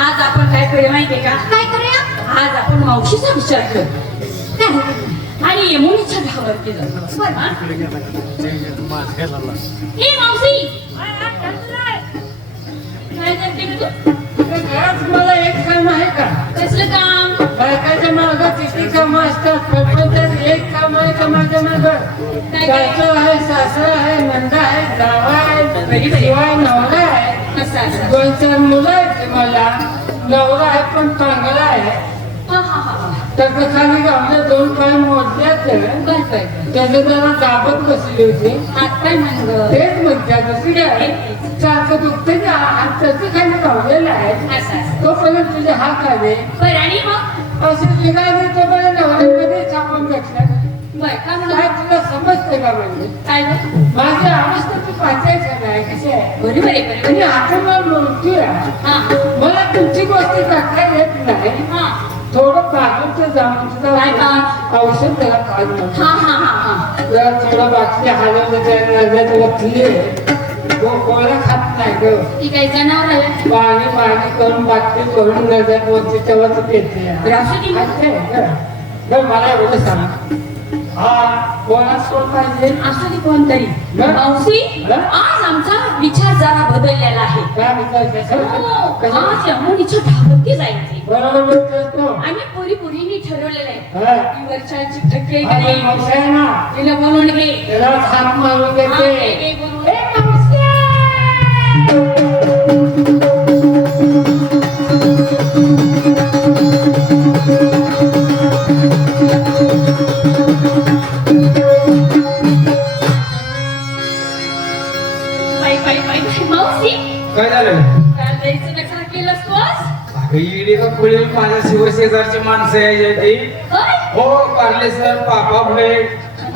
आज आपण काय करूया माहितीये का? काय करूया? आज आपण मावशीचा विचार करू आणि यमुनेच्या घावरती जाऊ. ए मावशी, काय करते तू? आज मला एक काम आहे का? कसलं काम? बायकाच्या मागं किती काम असतात, पण त्यात एक काम आहे का माझ्या मागं? सासू आहे, सासरा आहे, नंदा आहे, जावा आहे, शिवाय नवरा आहे. असं 2-4 मुलं आहेत मला. नवरा आहे पण चांगला आहे. त्याचं खाली गावले 2 पाय मोडल्यात. त्याचं जरा दाबत बसली होती. हात काय म्हणलं? तेच म्हणतात दुसरी काय सारखं दुखते ना, आणि त्याचं खाली गावलेलं आहे. तोपर्यंत तुझे हात आले बरं आणि मग असे निघाले तोपर्यंत नवऱ्यामध्ये छापून घेतलं. बर का म्हणलं? काय तुला समजते का? म्हणजे काय गं? माझी अवस्था तू पाहायचं नाही कशी आहे. बरोबर आहे, बरोबर म्हणजे आहे. हातावर मोठी आहे. हा मला तुमची गोष्ट टाकता येत नाही. हा थोडं बाजूचं जाऊन तुझं काय काम? औषध त्याला काढ. हा हा हा जरा थोडं बाटली हलवलं त्या नजर वखली तो कोणा खात नाही ग. ती काही जनावर आहे. पाणी करून बाटली करून नजर वरती तेव्हाच येते. असू दे. मला एवढं सांग, हा कोणासोबत पाहिजे? असू दे कोणतरी. मावशी, आज आमचा विचार जरा बदललेला आहे. काय विचारायचं? हो, आज यमुनेच्या घावरती जायचे. बरोबर बोलतोस तू. आम्ही पुरीने ठरवलेलं आहे. हा. ती वरच्याची टक्के आपण मावशी आहे ना, तिला बोलून घे. त्याला हात मारून हा, देते. घे बोलून. ए, मावशी! मावशी, काय झालं? काय द्यायचं नका केलंस तू आज? अगं इडी का पुढे माझ्या शिवशेजारची माणसं यायची. होय? हो पार्ले सर पापा भोळे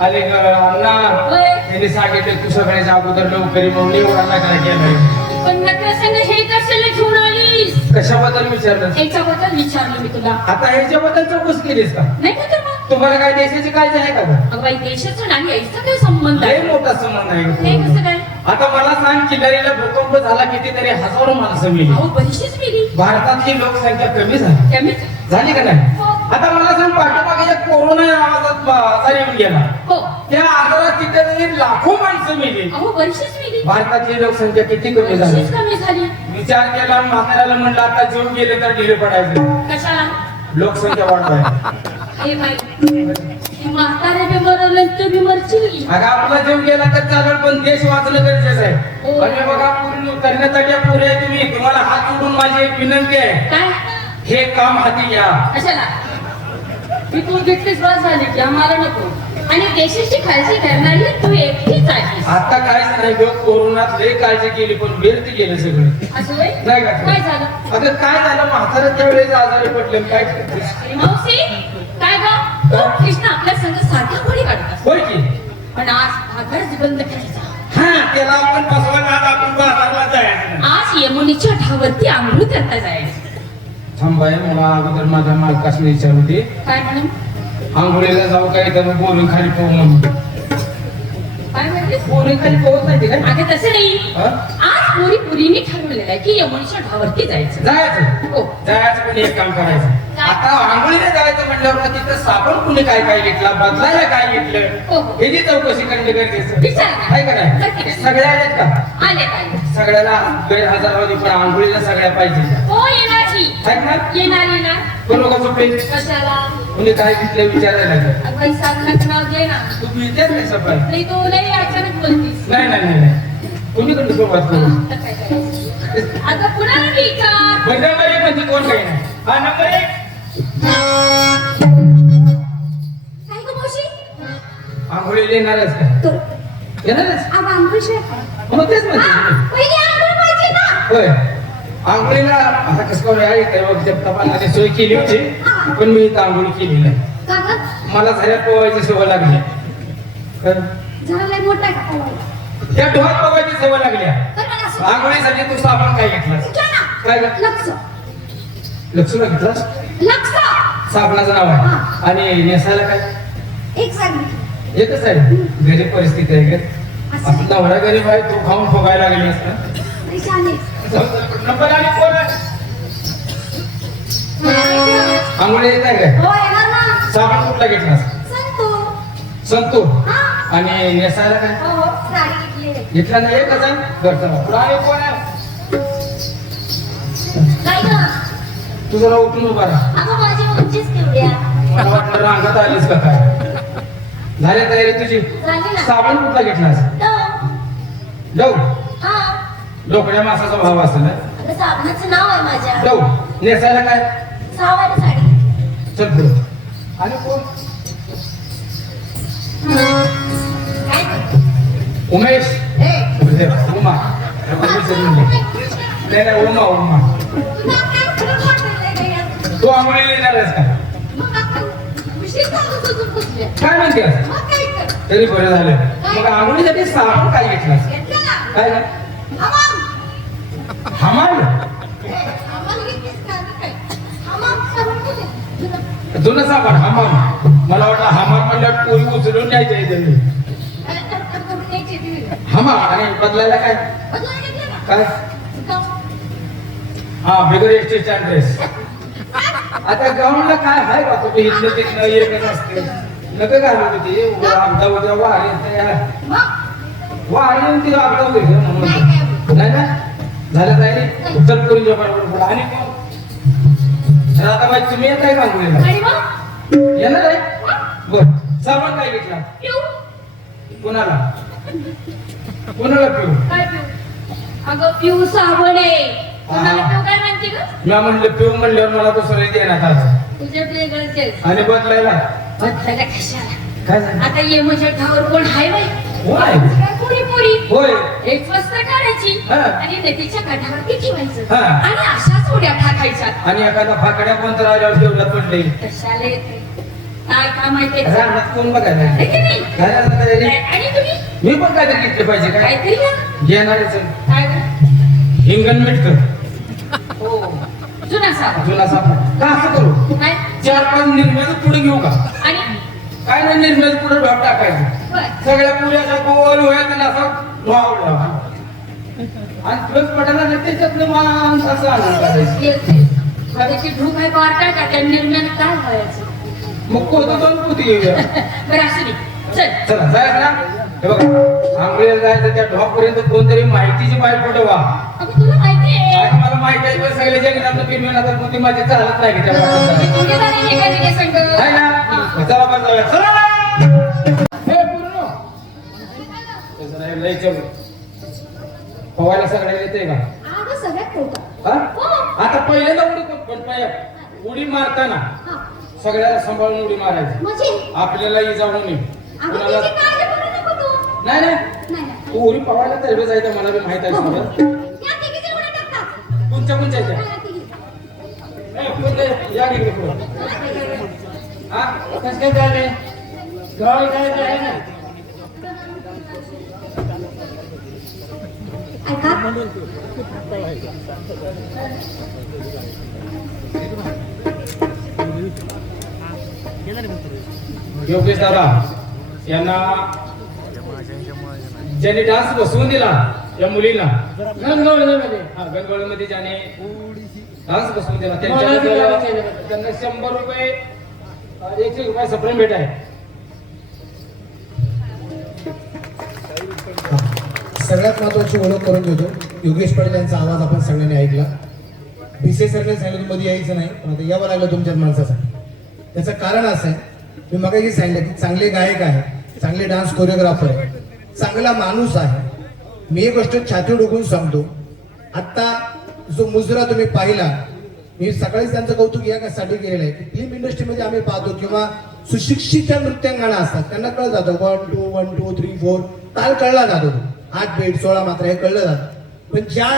आले अण्णा. होय. त्यांनी सांगितलं तू सगळ्याच्या अगोदर लवकरी म्हणून एवढा नका केलाय. पण नका संग हे कशाला घेऊन आलीस? कशाबद्दल विचारलं? ह्याच्याबद्दल विचारलं मी तुला. आता ह्याच्याबद्दल चौकशी केलीस का? नाही का तर मग? तुम्हाला काय देशाची काळजी आहे का गं? अगं बाई, देशाचा आणि याचा काय संबंध लय आहे? मोठा संबंध हे आहे. कसं काय? आता मला सांग, किल्लारीला भूकंप झाला, कितीतरी हजारो माणसं मेली. अहो बरीचशीच मिली. भारतातली लोकसंख्या कमी झाली कमीच. झाली का नाही? हो. आता मला सांग, पाठोपाठ एक कोरोना या आवाजात आजार येऊन गेला. हो. त्या आजारात किती लाखो माणसं मेली. अहो बरीचशीच मिली. भारतातली लोकसंख्या किती कमी झाली. बरीचशीच कमी झाली. विचार केला, म्हाताऱ्याला म्हणलं आता जीव गेले तर ढिले पडायचं. कशाला? लोकसंख्या वाढवायला. हे बाई, हे म्हातारे बी मरवलं तर बी मरशील. अगं आपला जीव गेला तर चालेल, पण देश वाचणं गरजेचं आहे. हो. आणि बघा पूर्ण करण्यासाठी पुरे तुम्हाला हात जोडून माझी एक विनंती आहे, काय? हे काम हाती घ्या. कशाला? मी तू घेतलीच बस झाली की आम्हाला नको. आणि देशाची काळजी करणारी तू एकटीच आहेस. आता काहीच नाही ग, कोरोनात लय काळजी केली पण व्यर्थ गेलं सगळं. असं होय? नाही का? काय झालं? अगं काय झालं, म्हातारा त्यावेळेस आजारी पडले, काय करतेस? मावशी, काय गं? तो कृष्ण आपल्या संग सारख्या गोळी काढतात. होय की? पण आज आगळच बंद करायचा. हा, त्याला आपण फसवायला आज आपण बाजारला जायचं. आज यमुनेच्या ढावरती आंघोळ करता जायचं. थांबाय, मला अगोदर माझ्या मालकासने विचारलं होते, काय म्हणून? आंघोळीला जाऊ काय तर बोलून खाली पोहू म्हणून. काय म्हणते? बोलून खाली पोहत नाही ते काय? अगं तसं नाही. हा? आज पुरीने ठरवलेलं आहे की यमुनेच्या ढावरती जायचं. जायचं. हो. जायचं पण एक काम करायचं. काय? आता आंघोळीला जायचं म्हटल्यावर मग तिथं साबण कुणी काय काय घेतला, बदलायला काय हो. घेतलं, ह्याची चौकशी करणे गरजेचं विचार करा. आहे का नाही? नक्की. सगळ्या आहेत का? आले काय? सगळ्याला गैरहजर पण आंघोळीला सगळ्या पाहिजे. हो येणार की. आहेत ना? येणार. कोण का झोपे कशाला? कुणी काय घेतलं विचारायला लागलं. अगं बाई, साधनाचं नाव घे ना. तू मिळतेच नाही सफाई. नाही तू लई अचानक बोलतीस. नाही कुणीकडे सुरुवात करू? आता काय करायचं? अगं कुणाला विचार? बरं, नंबर एक म्हणजे कोण काही नाही. हा नंबर एक. काय गं मावशी? आंघोळीला येणारच का? येणारच अब आंघोळ मग तेच म्हणते. पहिली आंघोळ पाहिजे ना. होय, आंघोळीला आता कसं काय जपतापाने सोय केली होती, पण मी इथं आंघोळी केली नाही. का गं? मला झऱ्यात पोवायची सवय लागली. तर झालाय मोठा का? त्या डोहात पोवायची सवय लागली. तर मला असं आंघोळीसाठी तू साबण काय घेतलास? उठा ना. काय ग? लक्ष. लक्ष्मीला घेतलास? लक्ष. साबणाचं नाव आहे. आणि नेसायला काय? एक सांगितलं. एकच आहे. गरीब परिस्थिती आहे का? आपला नवरा गरीब आहे, तू खाऊन फुगायला लागली असता. पैशाने. नंबर आणि कोण आहे? आंघोळी येत आहे काय? हो येणार ना. साबण कुठला घेतलास? संतू. संतूर. हा. आणि नेसायला काय हो हो साडी घेतली आहे. घेतला नाही एकच आहे घरचा तुला आणि कोण आहे काय गं? तू जरा उठून उभा राहा. अगं माझी उंचीच केवढी आहे. मला वाटलं रांगात आलीस का काय झाली तयारी तुझी झाली ना. साबण कुठला घेतलास डव. डव हा. डोकड्या मासाचा भाव असेल ना आता साबणाचं नाव आहे माझ्या. डव नेसायला काय सहावारी साडी. चल पुढे आणि कोण काय गं? उमेश ए. उमा नाही नाही उमा उमा तुला काय फरक वाटत नाही का? तू आंघोळीला येणार आहेस का मग आपण उशीर झाला सुचून बसले. काय म्हणतेस मग काय कर? तरी बरं झालं मग आंघोळीसाठी साबण काय घेतलास घेतलं ना. काय ना हमाम. हमाल हमाम घेतलीस का? आता काय? हमाम साबण कुठे? तुला जुनं साबण हमाम मला वाटलं हमाम म्हणल्यावर पोरी उचलून न्यायचं आहे त्यांनी काय तर करून न्यायची ती. हमाम आणि बदलायला काय बदलायला घेतलं ना. काय गाव. हा बिगर एसटीचा ड्रेस आता गावाला काय आहे का तुम्ही इथलं तिथलं एकच असते नका घालू होती आमचा उद्या वार येत मग वार येऊन ती आपला होते म्हणून नाही काय. नाही ना झालं काय चल पोरी बरोबर आणि कोण तर आता बाई तुम्ही येत आहे का मुलीला आणि मग येणार आहे बर साबण काय घेतला पिऊ. कोणाला कोणाला पिऊ काय पिऊ अगं पिऊ साबण आहे कोणाला पिऊ काय म्हणते ग मी म्हणलं पिऊ म्हणल्यावर मला दुसरं देण्यात आलं तुझ्या वेगळंच आणि बदलायला बदलायला कशाला काय झालं आता ये माझ्या ठावर कोण हाय बाई कोण आहे काय पुरी पुरी होय एक वस्त्र काढायची हा. आणि नदीच्या काठावरती ठेवायचं हा. आणि अशाच उड्या टाकायच्या आणि एखादा फाकड्या कोणता राजावर ठेवला पडले कशाला येते काय काम आहे त्याचं? रानात कोण बघायला आहे की नाही? घरात तयारी आणि तुम्ही मी पण काहीतरी घेतलं पाहिजे काय काहीतरी घ्या. घेणारच काय गं? हिंगण मिटक हो जुना साबण जुना साबण का असं करू काय 4-5 निर्म्याचं पुढे घेऊ का आणि काय नाही निर्म्याचं पुढे ढॉप टाकायचं बरं. सगळ्या पुऱ्याचा गोल व्हायचं ना असं ढॉप आणि प्लस पटायला नाही त्याच्यातलं माणूस असं आनंद करायचं येते. त्याची ढूक आहे बारका का त्या निर्म्यानं काय व्हायचं मग कोणतं दोन पोती घेऊया बरं असू दे चल चला जायचं ना हे बघा आंघोळीला जायचं त्या ढॉप पर्यंत कोणतरी माहितीची बाहेर कुठं वा अगं तुला माहिती आहे आणि मला माहिती आहे पण सगळे जगण्यात फिरवून आता कोणती माझी चालत नाही की त्या ती पाठीत. तुझी झाली नाही का तिच्या संग? आहे ना हा. चला बरं जाऊया चला हे पूर्ण ते जरा हे लय चव पवायला सगळ्या येते का अगं सगळ्यात ठेवतात. हा आता पहिल्यांदा उडी पण उडी मारताना हा. सगळ्याला सांभाळून उडी मारायची म्हणजे आपल्याला इजा होऊ नये अगं कुणाला तिची काळजी करू नको तू. नाही नाही नाही, नाही. तू उडी पवायला तर जायचं मला बी माहित आहे सगळं या तिघीच्या उड्या टाकतात. कोणच्या कोणच्या हा, याच्या? या तिघी. ए, कोणत्या? या इकडे पुढं. हा कसं काय झाले गाव जायचं आहे ना ऐका. योगेश दादा यांना ज्यांनी डान्स बसवून दिला या मुलींना गणगवळीमध्ये गणगोळमध्ये ज्याने डान्स बसवून दिला मला बी त्यांच्या करायचं आहे. त्यांना 100 रुपये 1 रुपये सप्रेम भेट आहे सगळ्यात महत्वाची ओळख करून देतो योगेश पाटील यांचा आवाज आपण सगळ्यांनी ऐकला भिसे सरने सांगितलं मध्ये यायचं नाही पण आता यावं लागलं तुमच्या माणसासाठी त्याचं कारण असं आहे मी मगाशी सांगितलं की चांगले गायक आहे चांगले डान्स कोरिओग्राफर आहे चांगला माणूस आहे मी एक गोष्ट छाती डोकून सांगतो आता जो मुजरा तुम्ही पाहिला मी सकाळीच त्यांचं कौतुक यासाठी केलेलं आहे की फिल्म इंडस्ट्रीमध्ये आम्ही पाहतो किंवा सुशिक्षित ज्या नृत्यांगणा असतात त्यांना कळलं जातं 1 2 1 2 3 4 ताल कळला जातो 8 बेट 16 मात्रा हे कळलं जातं पण ज्या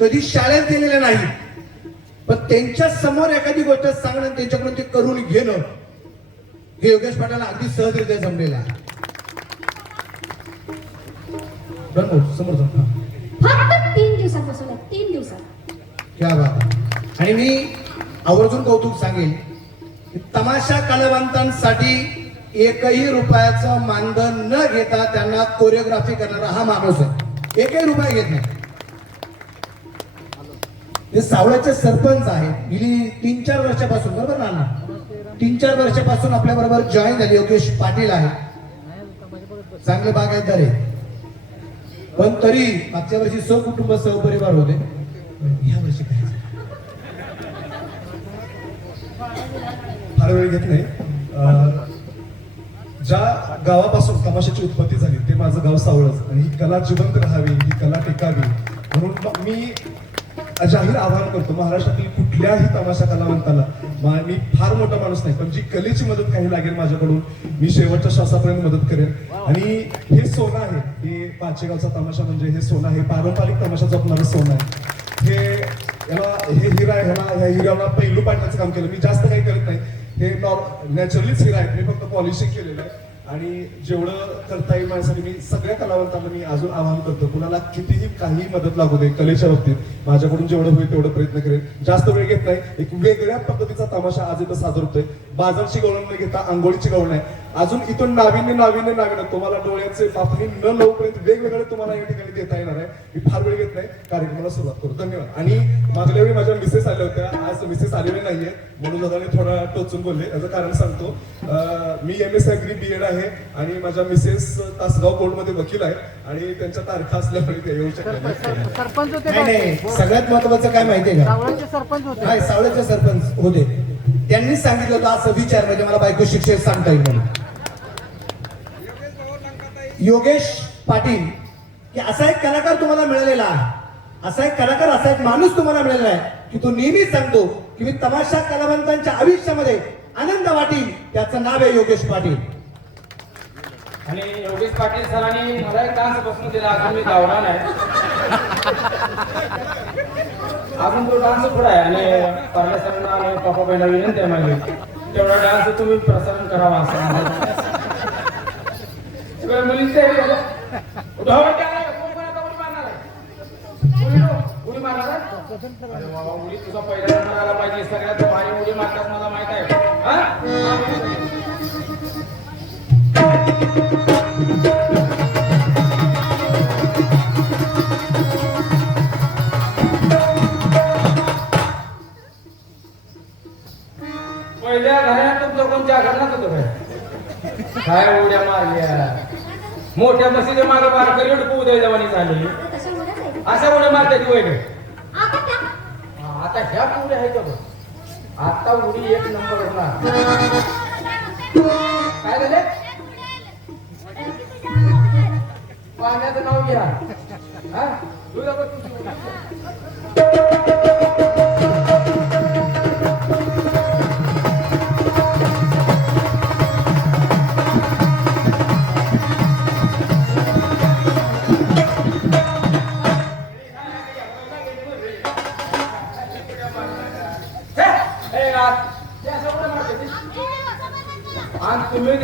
कधी शाळेत गेलेल्या नाही पण त्यांच्या समोर एखादी गोष्ट सांगणं त्यांच्याकडून ते करून घेणं हे योगेश पाटलांना अगदी सहजरित्या जमलेलं आहे बरोबर समोर जाऊ. फक्त 3 दिवसात बसवलं 3 दिवसात. क्या बात आहे. आणि मी आवर्जून कौतुक सांगेल की तमाशा कलावंतांसाठी 1ही रुपयाचं मानधन न घेता त्यांना कोरिओग्राफी करणारा हा माणूस आहे 1ही रुपया घेत नाही ते सावळ्याचे सरपंच आहेत. गेली 3-4 वर्षापासून, बरोबर ना, 3-4 वर्षापासून आपल्या बरोबर जॉईन झाले. योगेश पाटील आहे, चांगले बागायतदार आहे. पण तरी मागच्या वर्षी सहकुटुंब सहपरिवार होते. या वर्षी काय फार वेळ घेत नाही. ज्या गावापासून तमाशाची उत्पत्ती झाली ते माझं गाव सावळच, आणि ही कला जिवंत राहावी, ही कला टिकावी म्हणून मग मी जाहीर आवाहन करतो महाराष्ट्रातील कुठल्याही तमाशा कलावंताला. मी फार मोठा माणूस नाही, पण जी कलेची मदत काही लागेल माझ्याकडून मी शेवटच्या श्वासापर्यंत मदत करेन. आणि हे सोनं आहे, हे पाचेगावचा तमाशा म्हणजे हे सोनं आहे, पारंपरिक तमाशा जपणारं सोनं आहे. हे हिरा आहे, ह्या हिऱ्याला पैलू पाडण्याचं काम केलं. मी जास्त काही करत नाही, हे नॅचरलीच हिरा आहेत, मी फक्त पॉलिशिंग केलेलं आहे. आणि जेवढं करता येईल माझ्यासाठी मी सगळ्या कलावंतांना मी अजून आवाहन करतो, कुणाला कितीही काही मदत लागू दे कलेच्या बाबतीत माझ्याकडून जेवढं होईल तेवढं प्रयत्न करेन. जास्त वेळ घेत नाही. एक वेगळ्या पद्धतीचा तमाशा आज इथं सादर होतोय. बाजारची गवळण न घेता आंघोळीची गवळण आहे. अजून इथून नाविन्य तुम्हाला डोळ्याचे पापणी न लवपर्यंत वेगवेगळे तुम्हाला या ठिकाणी देता येणार आहे. मी फार वेळ घेत नाही, कार्यक्रमाला सुरुवात करू. धन्यवाद. आणि मागल्या वेळी माझ्या मिसेस आल्या होत्या, आज मिसेस आलेली नाहीये म्हणून दादाने थोडा टोचून बोलले. याचं कारण सांगतो. मी MS ऍग्री BEd आहे आणि माझ्या मिसेस तासगाव कोर्टमध्ये वकील आहे आणि त्यांच्या तारखा असल्यामुळे ते येऊ शकले नाही. सरपंच होते नाही नाही, सगळ्यात महत्वाचं काय माहितीये का, सावळ्याचे सरपंच होते. नाही, सावळ्याचे सरपंच होते. त्यांनीच सांगितलं होतं असं विचार म्हणजे मला बायको शिक्षक सांगता येईल म्हणून. योगेश पाटील की असा एक कलाकार तुम्हाला मिळालेला आहे, असा एक कलाकार, असा एक माणूस तुम्हाला मिळालेला आहे की तो नेहमीच सांगतो की मी तमाशा कलावंतांच्या आयुष्यामध्ये आनंद वाटील, त्याचं नाव आहे योगेश पाटील. आणि योगेश पाटील सरांनी मला एक डान्स बसून दिला, अजून मी गावला नाही. अजून तो डान्स पुढे आहे आणि पार्ले सरांना आणि पप्पा बहिणा विनंती आहे माझी, तेवढा डान्स तुम्ही प्रसारण करावा असं मुलींचे उडी मारणार आहे. उडी तुझा पहिला नंबर आला पाहिजे. सगळ्यात भारी उडी मारतात मला माहित आहे. पहिल्या घरात तुमचं कोण जागरणात होतं काय उड्या मारल्या. मोठ्या मशीच्या मागे बारकरी उडकू उदयजवानी झाली. अशा उड्या मारतात वैर. आता ह्या उड्या आहेत बघ, आता उडी एक नंबर होणार. काय झाले, पाण्याचं नाव घ्या. हा तुझ्या बघ तुम्ही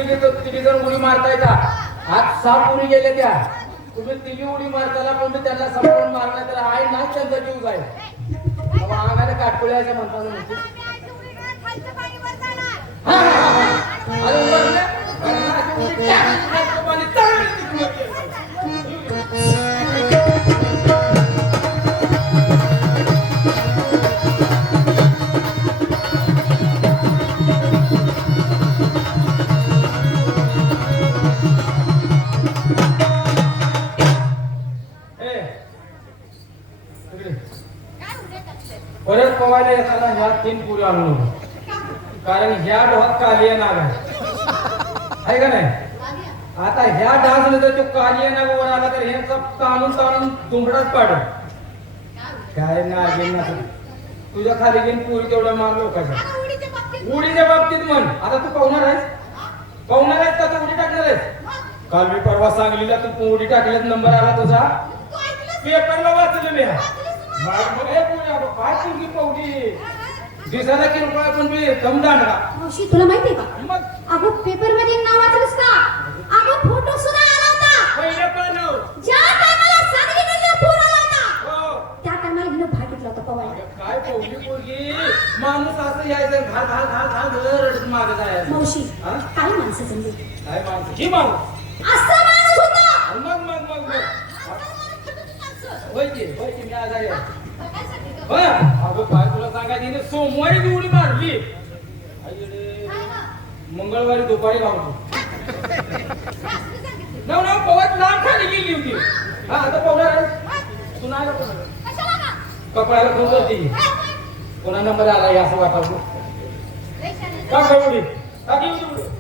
तिघी जण उडी मारताय का? आज 6 उडी गेल्या त्या. तुम्ही तिघी उडी मारताना पण त्यांना समोरून मारला तर आहे ना त्यांचा जीव जाईल. अंगाने काटकोळ्याच्या म्हणताना म्हणते परत पवायला येताना ह्या 3 पुरी आणून, कारण ह्या डोहात कालिया नाग आहे का नाही. आता ह्या डान्सने जर तो कालिया नाग वर आला तर ह्यांचा ताणून तुंबडाच पाड. काय नागेल ना तुझ्या खाली घेऊन पुरी तेवढ्या मार लोकांचा. उडीच्या बाबतीत म्हण. आता तू पाहुणार आहेस का तू उडी टाकणार आहेस? काल मी परवा सांगलीला तू उडी टाकल्यात नंबर आला तुझा, पेपरला वाचलं मी. काय तुझी पावली दिसायला की रुपया पण मी दम दांडगा. मावशी तुला माहितीये का, अगं पेपर मध्ये नाव वाचलंस का? अगं फोटो सुद्धा आला होता. पहिलं पण ज्या टायमाला सांगलीला पूर आला होता हो. त्या टायमाला हिनं भाग घेतला होता पवायला. काय पावली पोरगी माणूस असं यायचं घाल रडत मागे जायचं. मावशी हा? काय माणसं जमली, काय माणूस ही माणूस असं माणूस होता. मग होय की मी आजारी आहे. अगं काय तुला सांगायचं हिने सोमवारी उडी मारली आईकडे मंगळवारी दुपारी लावली ना पवत लांब खाली गेली होती. हा आता पवणार तू नाही का पवणार? कपड्याला फोन करते कोणा नंबर आला हे असं वाटावं का एवढी टाकी एवढी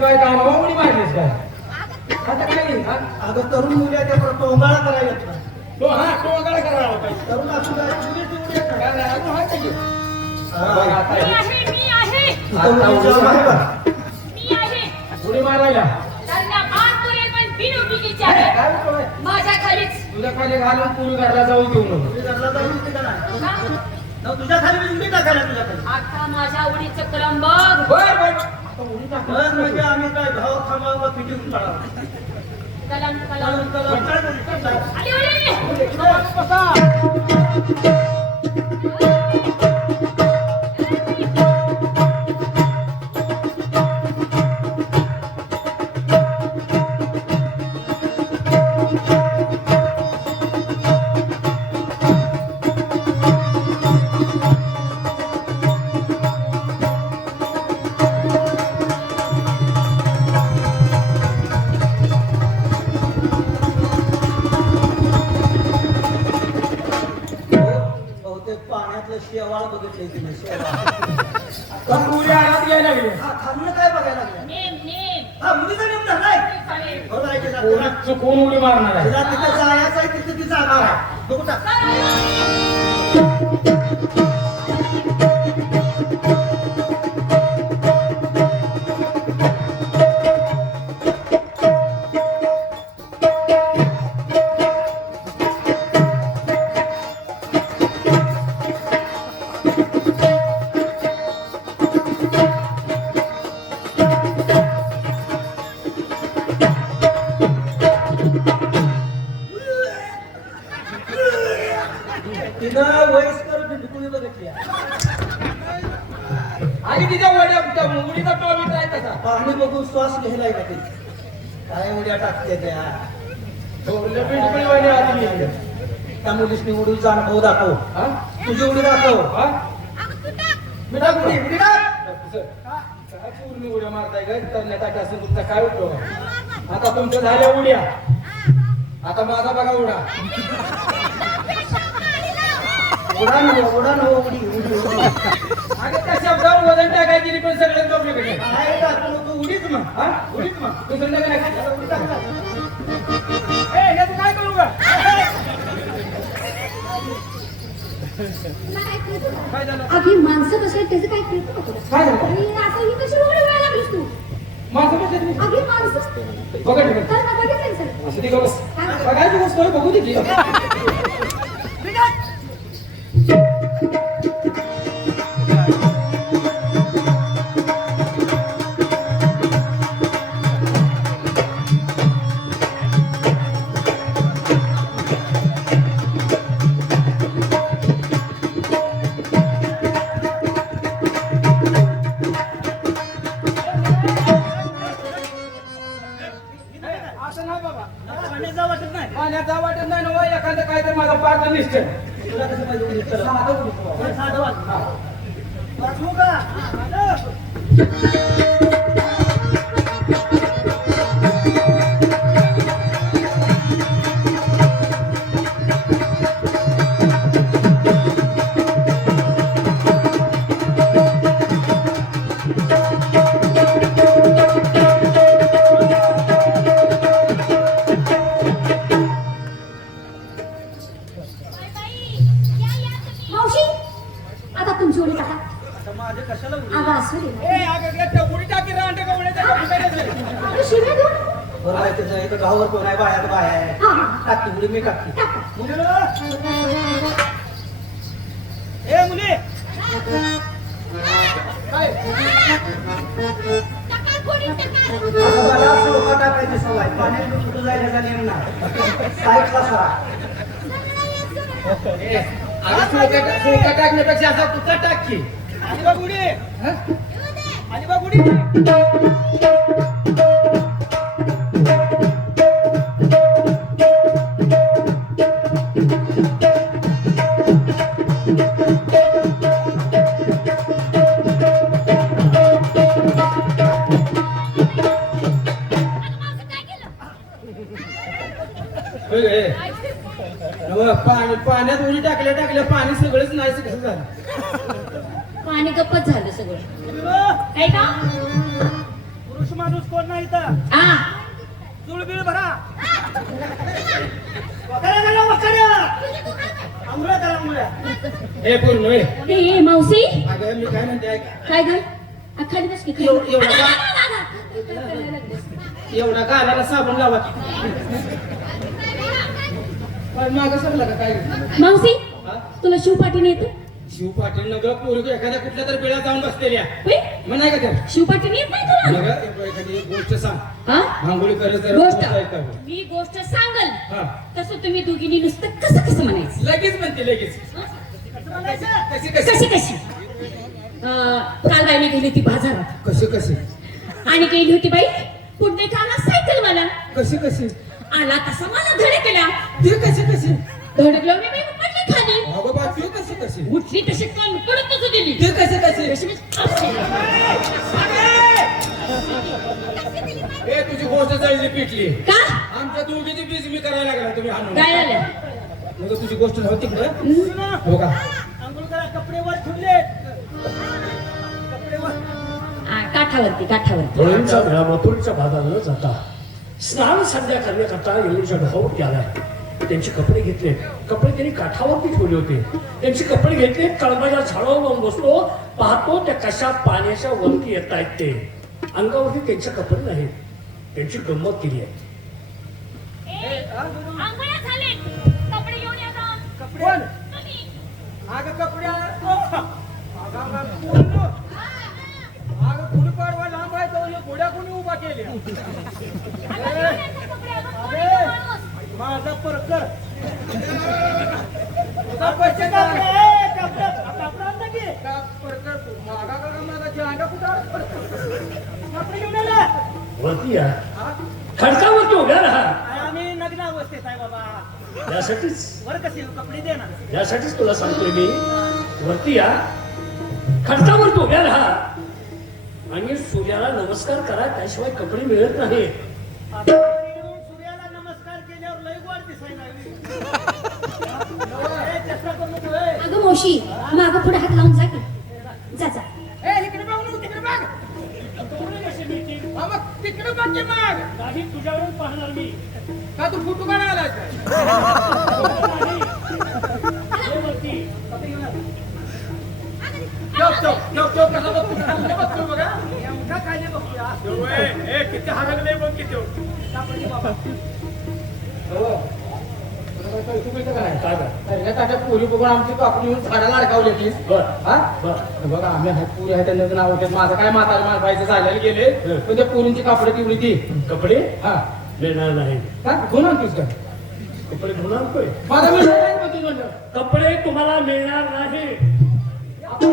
काय कामाला उडी मारलीस काय आता काय अगं तरुण मुली आहे त्या टोंगाळा करायला लागतात. तो हा टोंगाळा करायला पाहिजे तरुण असू द्या, मुलीची उडी आहे का? काय नाही, अजून हात नाही. हा. बघ आता मी हे. आहे मी आहे तिथं मुलीची उडी आहे का? मी आहे उडी मारायला त्यांना भान पुरेल पण बिनउपयोगीची आहे काय बोलतोय? माझ्या खालीच तुझ्या खाली घालून पूल घरला जाऊ देऊ नको उडी घातला तर उडी का नाही? का? ना तुझ्या खाली मी उडी टाकायला तुझ्या खाली. आता माझ्या उडीचं क्रम बघ बर बर आता उडी टाकू. बस म्हणजे आम्ही काय भाव खामावा फिटिंग काढा. कलम चालून कलम चालून आली उडी बहुतेक पाण्यातलं शेवाळ बघितलंय तिने शेवाळ. पण उडी आरात घ्यायला लागली हा खाल्लं काय बघायला लागलं? नेम नेम हा मुलीचा नेम धरलाय. चालेल. बरोबर आहे की उडी नाही? चुकून उडी मारणार आहे तिला तिथं जायचं आहे तिथं ती जाणार आहे. बघू टाक. तिनं वयस्कर बिंदकुळी बघितली आहे. आणि तिच्या वड्या उडीचा टॉपिक आहे तसा पाणी बघून श्वास घ्यायला आहे का ती? काय उड्या टाकते त्या पिंपळी वडी आली त्या मुलीसनी उडीचा अनुभव दाखव. हा तुझी उडी दाखव. हा मी टाक उडी उडी टाक. काय पूर्ण उड्या मारताय का करण्यासाठी असून तुमचा काय उपयोग आहे? आता तुमच्या झाल्या उड्या आता माझा बघा उडा उडा नव उडी उडी उडी. अगं त्या शब्दावर वजन टाकायची पण सगळ्यात प्रॉब्लेम आहे काय टाकू नको उडीच मग. हा उडीच मग दुसरं काय नाही. उडी टाक. ए याचं काय करू का काय झालं आधी माणसं कसं आहेत त्याचं काय कळतं का तुला? काय झालं? आणि असं ही कशी उडी व्हायला लागलीस तू? माझं पण त्यात नाही. आधी माणसं बघा ठिकाण तर ना बघितलं सर असं ती का बस बघायची गोष्ट आहे, बघू दे की असं नाही बाबा पाण्याचा वाटत नाही. पाण्याचा वाटत नाही ना एखादं काय तर माझा पार्ट निश्चय तुला कसं पाहिजे उडी? चला. साधं वाट. वाचवू का? तुमची उडी टाका आता माझं कशाला उडी? अगं असू दे ना. ए अगं त्या उडी टाकी रांडे का उड्याच्या का फुटायला? अगं शिव्या देऊ बरं आहे त्याचं इथं गावावर कोण आहे बाहेर बाहेर हा हा टाकते उडी मी टाकते टाका. ए मुली टाका, कोणी टाका. आता मला सोपा टाकायची सवय पाण्यात कुठं जायला नियम नाही साईडला सरा सुका टाकण्यापेक्षा असा तुका टाकी. अलिबाग उडी अलिबाग उडी पाण्यात उडी टाकल्या पाणी सगळंच नाही कसं झालं. पाणी गप्पच झालं सगळं. काय का पुरुष माणूस कोण नाही इथं हा चुळबिळ भरा वखाऱ्या घाला, वखाऱ्या. आंघोळ्या करा आंघोळ्या. हे पूर्ण ए मावशी अगं मी काय म्हणते ऐक. काय ग खाली बस की एवढा गालाला साबण लावा. मागं सरला का काय? मावशी हा? तुला शिव पाटील येत शिव पाटील नगर पोरी एखाद्या कुठल्या तर बिळा जाऊन बसलेल्या होय म्हणाय का त्या शिव पाटील येत नाही तुला नगर एखादी गोष्ट सांग. हा आंघोळी करत गोष्ट मी गोष्ट सांगल हा तसं तुम्ही दोघींनी नुसतं कसं म्हणायचं लगेच म्हणते लगेच. कसं म्हणायचं? कशी कशी कशी काल बाईने गेली होती बाजारात कशी कशी आणि गेली होती बाई पुढे काला सायकल मला कशी कशी आला तसा मला धडकला ते कशी कशी धडकलो मी बाई पडली खाली अगं बा ते कशी कशी उठली तशी कान पडत कसं दिली ते कशी कशी तशी मी अशी. ए तुझी गोष्ट जायची पिटली. का आमच्या दोघीची बीज मी करायला लागला तुम्ही हाणून. काय झालं मग तुझी गोष्ट नव्हती तिकडं हो का? आंघोळ करा कपडे वर ठेवले कपडे वर काठावरती होळींचा मेळा मथुरेच्या भागाला न जाता स्नान संध्या करण्याकरता येऊनच्या ढोहावर गेलाय. त्यांचे कपडे घेतले, कपडे त्यांनी काठावरती ठेवले होते. त्यांचे कपडे घेतले, कळंबाच्या झाडावर जाऊन बसलो, पाहतो त्या कशा पाण्याच्या वरती येत आहेत. ते अंगावरती त्यांचे कपडे नाहीत. त्यांची गंमत केली आहे. कपडे अगं कपडे अगं फुल पाडवा लांब आहे तो घोड्या कोणी उभा केल्या. माझा परकर पैसे कपडा आणता की मागा का माझा जागा कुठं कपडे घेऊन आला वरती या, खडकावरती उभ्या राहा. आम्ही नग्न अवस्थेत आहे बाबा यासाठीच वर कसे कपडे दे ना यासाठीच तुला सांगतोय मी, वरती या, खडकावरती उभ्या राहा आणि सूर्याला नमस्कार करा. त्याशिवाय कपडे मिळत नाही. आता येऊन सूर्याला नमस्कार केल्यावर लय गोड दिसायला लागली. ए, चष्मा करू नको, ए. अगं मावशी मागं पुढे हात लावून जा की जा जा ए इकडे बघ ना तिकडे बघ. कपडे कसे मिळतील? हा, मग तिकडे बघ की मग. नाही तुझ्यावरून पाहणार मी का तू फोटो काढायला आलाय काय? नाही. ये वरती. कपडे घेऊन आला. चौक कसा बघतो खाली बघतो बघा. एवढा काय नाही बघूया ए किती हागले बघ किती. सापडली बाबा काय काय ताट्या पुरी बघून आमची कापडी येऊन झाडाला अडकावली प्लीज. बर हा बर बघा आम्ही आहे पुरी आहे त्यांना नाव होते. माझं काय म्हातारा माणसाचं झालेलं गेले पण त्या पुरींची कापडे तेवढी ती. कपडे हा मिळणार नाही. का घेऊन आणतोस का? कपडे घेऊन आणतोय. माझा मी नाही म्हणतो म्हणलं. कपडे तुम्हाला मिळणार नाही. आपण